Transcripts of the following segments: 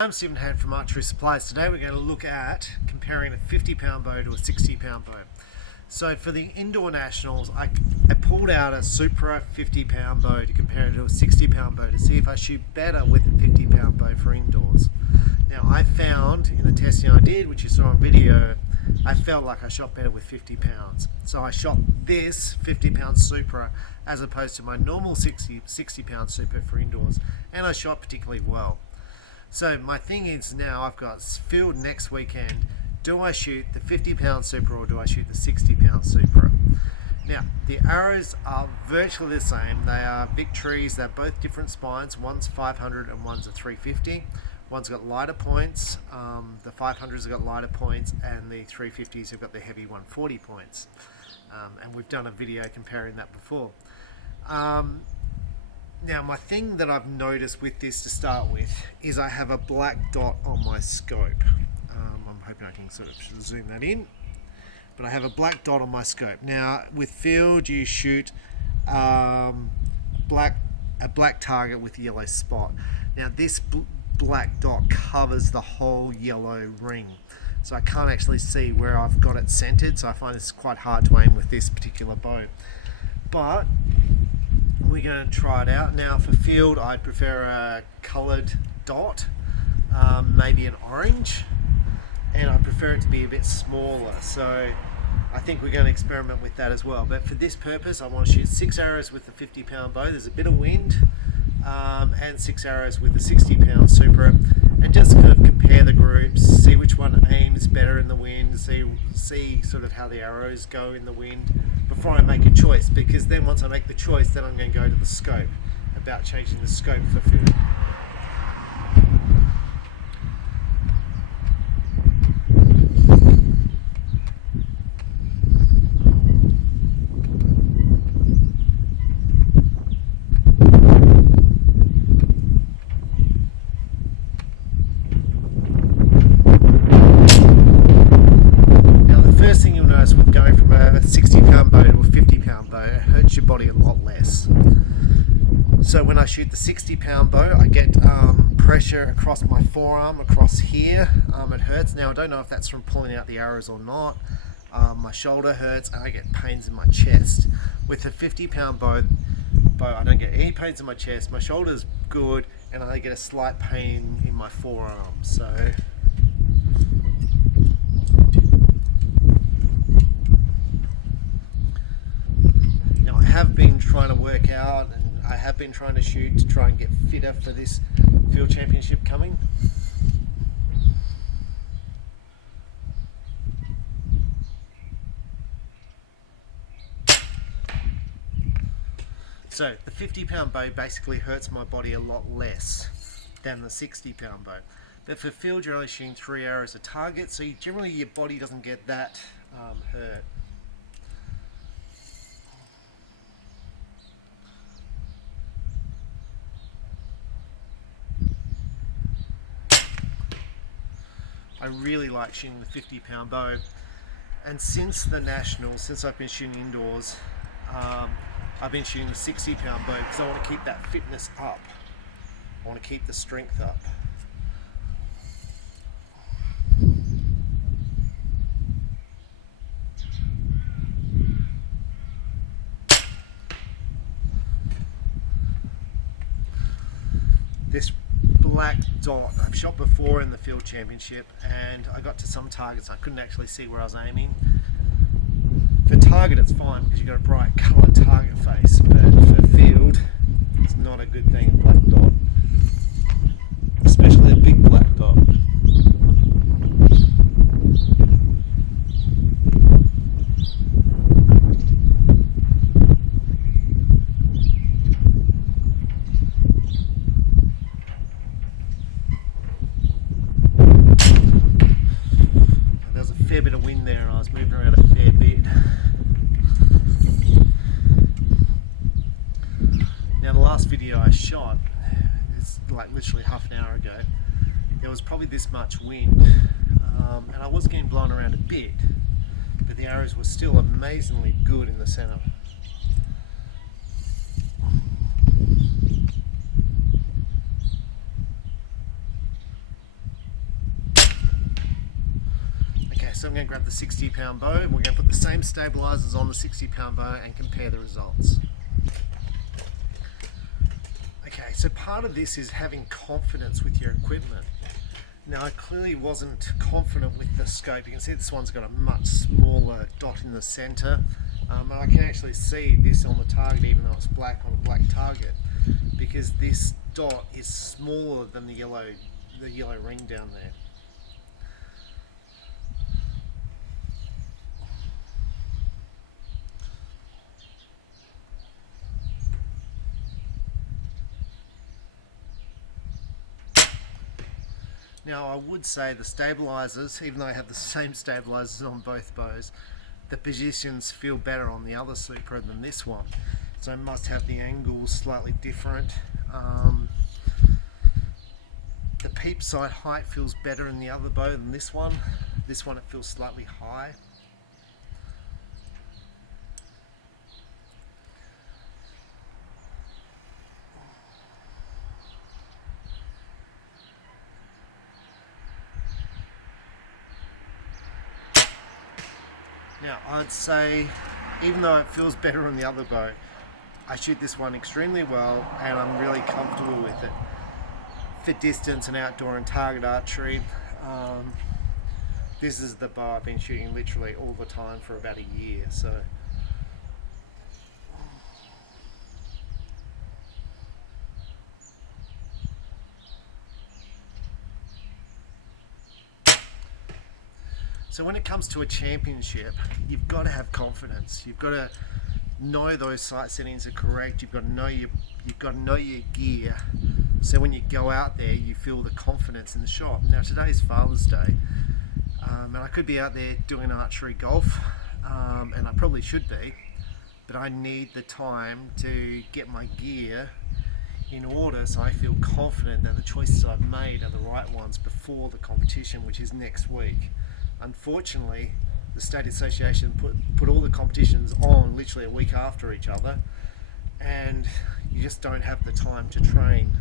I'm Stephen Hand from Archery Supplies. Today we're going to look at comparing a 50-pound bow to a 60-pound bow. So for the indoor nationals, I pulled out a Supra 50-pound bow to compare it to a 60-pound bow to see if I shoot better with a 50-pound bow for indoors. Now I found in the testing I did, which you saw on video, I felt like I shot better with 50 pounds. So I shot this 50-pound Supra as opposed to my normal 60-pound Supra for indoors, and I shot particularly well. So my thing is now I've got field next weekend. Do I shoot the 50-pound Supra or do I shoot the 60-pound Supra? Now the arrows are virtually the same. They are Victories. They're both different spines. One's 500 and one's a 350. One's got lighter points. The 500s have got lighter points, and the 350s have got the heavy 140 points. And we've done a video comparing that before. Now my thing that I've noticed with this to start with is I have a black dot on my scope. I'm hoping I can sort of zoom that in, but I have a black dot on my scope. Now with field you shoot a black target with a yellow spot. Now this black dot covers the whole yellow ring, so I can't actually see where I've got it centered, so I find it's quite hard to aim with this particular bow. But we're going to try it out. Now for field I'd prefer a coloured dot, maybe an orange, and I prefer it to be a bit smaller, so I think we're going to experiment with that as well. But for this purpose I want to shoot 6 arrows with the 50-pound bow. There's a bit of wind, and 6 arrows with the 60-pound Supra, and just kind of compare the groups, see which one aims better in the wind, see sort of how the arrows go in the wind before I make a choice, because then once I make the choice, then I'm going to go to the scope, about changing the scope for field. With going from a 60-pound bow to a 50-pound bow, it hurts your body a lot less. So when I shoot the 60-pound bow, I get pressure across my forearm, across here. It hurts. Now I don't know if that's from pulling out the arrows or not. My shoulder hurts and I get pains in my chest. With the 50-pound bow, I don't get any pains in my chest. My shoulder's good, and I get a slight pain in my forearm. So I have been trying to work out, and I have been trying to shoot to try and get fitter for this field championship coming. So the 50-pound bow basically hurts my body a lot less than the 60-pound bow. But for field you're only shooting 3 arrows a target, so generally your body doesn't get that hurt. I really like shooting the 50-pound bow, and since the Nationals, since I've been shooting indoors, I've been shooting the 60-pound bow because I want to keep that fitness up. I want to keep the strength up. This black dot I've shot before in the field championship, and I got to some targets I couldn't actually see where I was aiming. For target it's fine because you've got a bright coloured target face, but for field it's not a good thing, black dot, especially a big black dot. Fair bit of wind there, and I was moving around a fair bit. Now the last video I shot, it's like literally half an hour ago, there was probably this much wind, and I was getting blown around a bit, but the arrows were still amazingly good in the centre. Okay, so I'm going to grab the 60-pound bow and we're going to put the same stabilizers on the 60-pound bow and compare the results. Okay, so part of this is having confidence with your equipment. Now, I clearly wasn't confident with the scope. You can see this one's got a much smaller dot in the center. And I can actually see this on the target even though it's black on a black target, because this dot is smaller than the yellow ring down there. Now, I would say the stabilizers, even though I have the same stabilizers on both bows, the positions feel better on the other Supra than this one. So I must have the angles slightly different. The peep sight height feels better in the other bow than this one. This one, it feels slightly high. Now, I'd say, even though it feels better on the other bow, I shoot this one extremely well and I'm really comfortable with it. For distance and outdoor and target archery, this is the bow I've been shooting literally all the time for about a year. So when it comes to a championship, you've got to have confidence. You've got to know those sight settings are correct. You've got to know your gear. So when you go out there, you feel the confidence in the shot. Now, today's Father's Day, and I could be out there doing archery golf, and I probably should be, but I need the time to get my gear in order so I feel confident that the choices I've made are the right ones before the competition, which is next week. Unfortunately, the State Association put all the competitions on literally a week after each other, and you just don't have the time to train.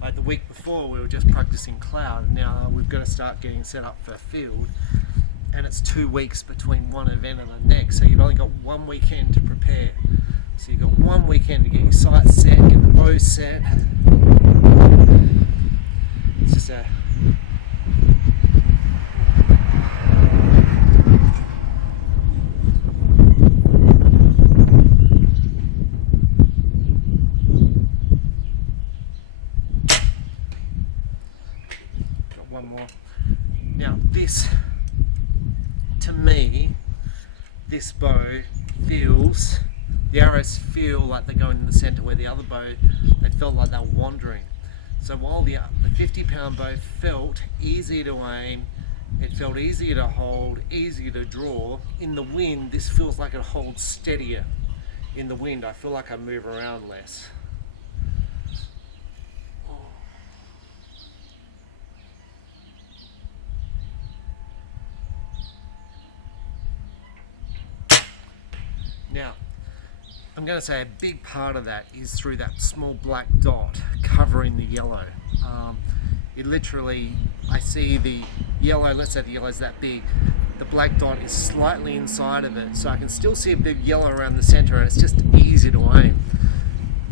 Like the week before, we were just practicing cloud, and now we've got to start getting set up for field, and it's 2 weeks between one event and the next, so you've only got 1 weekend to prepare. So you've got 1 weekend to get your sights set, get the bow set. It's just a got one more. Now this, to me, this bow feels, the arrows feel like they're going in the center, where the other bow, they felt like they were wandering. So while the 50-pound bow felt easier to aim, it felt easier to hold, easier to draw, in the wind this feels like it holds steadier. In the wind I feel like I move around less. Now, I'm going to say a big part of that is through that small black dot covering the yellow. It literally, I see the yellow, let's say the yellow's that big, the black dot is slightly inside of it, so I can still see a big yellow around the center, and it's just easy to aim.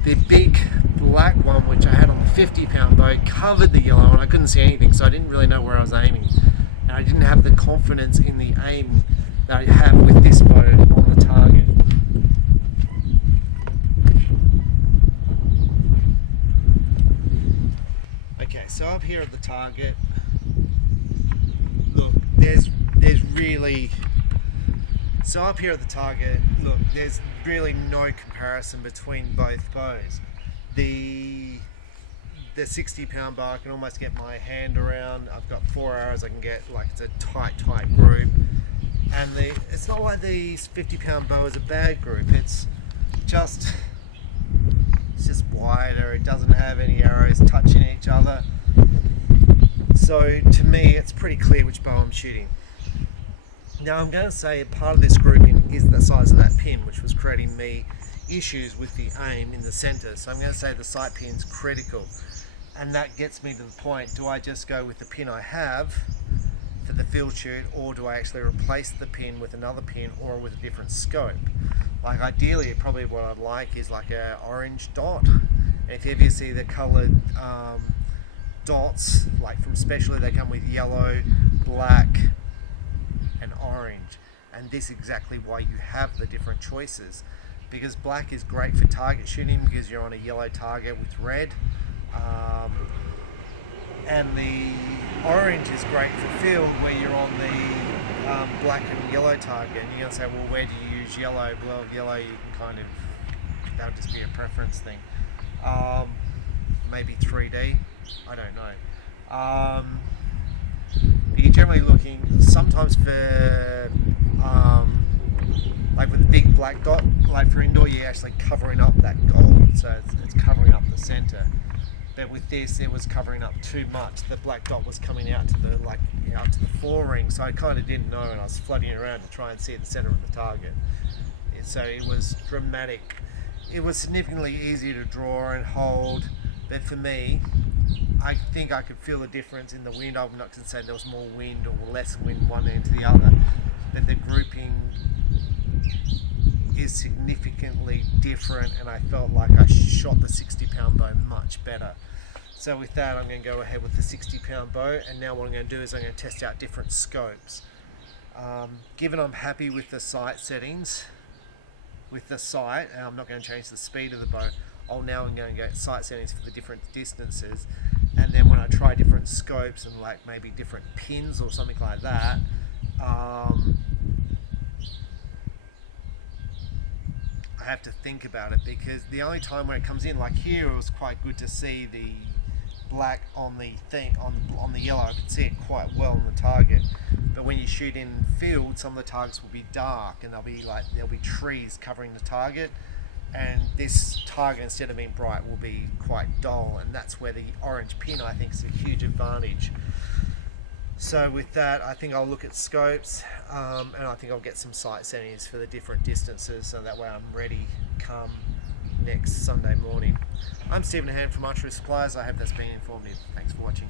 The big black one, which I had on the 50-pound bow, covered the yellow and I couldn't see anything, so I didn't really know where I was aiming. And I didn't have the confidence in the aim that I have with this bow on the target. Okay, so up here at the target, look, there's really no comparison between both bows. The 60-pound bow I can almost get my hand around. I've got 4 arrows I can get, like it's a tight group. And it's not like the 50-pound bow is a bad group. It's just wider. It doesn't have any arrows touching each other. So to me, it's pretty clear which bow I'm shooting. Now I'm going to say part of this grouping is the size of that pin, which was creating me issues with the aim in the center. So I'm going to say the sight pin's critical. And that gets me to the point, do I just go with the pin I have for the field shoot, or do I actually replace the pin with another pin or with a different scope? Like ideally, probably what I'd like is like a orange dot. And if you ever see the colored dots, like from Specially, they come with yellow, black and orange. And this is exactly why you have the different choices, because black is great for target shooting because you're on a yellow target with red, and the orange is great for field where you're on the black and yellow target. And you're going to say, well, where do you use yellow? Well, yellow you can kind of, that'll just be a preference thing. Maybe 3D, I don't know. But you're generally looking sometimes for like with a big black dot, like for indoor, you're actually covering up that gold, so it's covering up the center. But with this, it was covering up too much. The black dot was coming out to the out to the floor ring, so I kind of didn't know, and I was floating around to try and see the center of the target. So it was dramatic. It was significantly easier to draw and hold, but for me, I think I could feel the difference in the wind. I'm not going to say there was more wind or less wind one end to the other, but the grouping is significantly different, and I felt like I shot the 60-pound bow much better. So with that, I'm going to go ahead with the 60-pound bow, and now what I'm going to do is I'm going to test out different scopes. Given I'm happy with the sight settings, with the sight, and I'm not going to change the speed of the bow, I'm going to go sight settings for the different distances, and then when I try different scopes and like maybe different pins or something like that, I have to think about it, because the only time where it comes in, like here, it was quite good to see the black on the thing, on the yellow. I could see it quite well on the target. But when you shoot in field, some of the targets will be dark, and there'll be trees covering the target, and this target, instead of being bright, will be quite dull, and that's where the orange pin, I think, is a huge advantage. So with that, I think I'll look at scopes, and I think I'll get some sight settings for the different distances, so that way I'm ready come next Sunday morning. I'm Stephen Hand from Archery Supplies. I hope that's been informative. Thanks for watching.